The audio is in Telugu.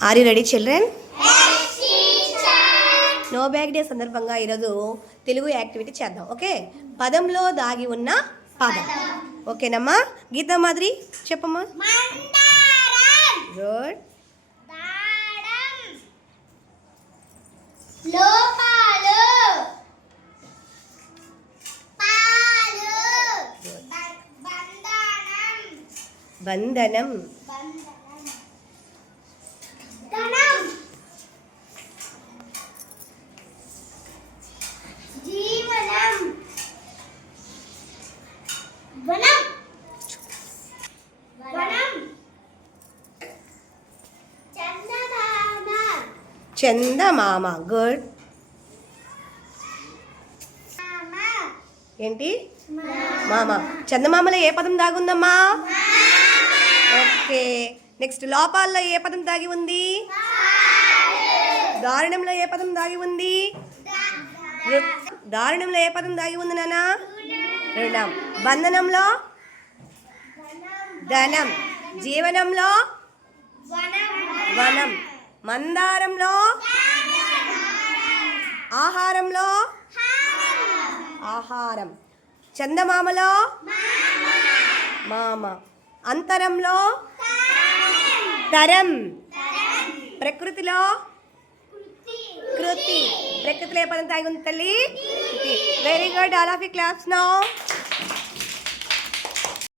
Are you ready children? No bag day సందర్భంగా ఈరోజు తెలుగు యాక్టివిటీ చేద్దాం. ఓకే, పదంలో దాగి ఉన్న పదం. ఓకేనమ్మా? గీతా మాదిరి చెప్పమ్మా. గుడ్. బంధనం. చందమామ. గుడ్. ఏంటి? మామ. చందమామలో ఏ పదం దాగుందమ్మా? ఓకే. నెక్స్ట్, లోపాల్లో ఏ పదం దాగి ఉంది? దారుణంలో ఏ పదం దాగి ఉంది? దారుణంలో ఏ పదం దాగి ఉంది నాన్న? రుణం. బంధనంలో ధనం. జీవనంలో వనం. మందారంలో ఆహారంలో ఆహారం. చందమామలో మామ. అంతరంలో తరం. ప్రకృతిలో కృతి. ప్రకృతిలో ఏ పదం తాగి ఉంది తల్లి? Very good. All of you claps now.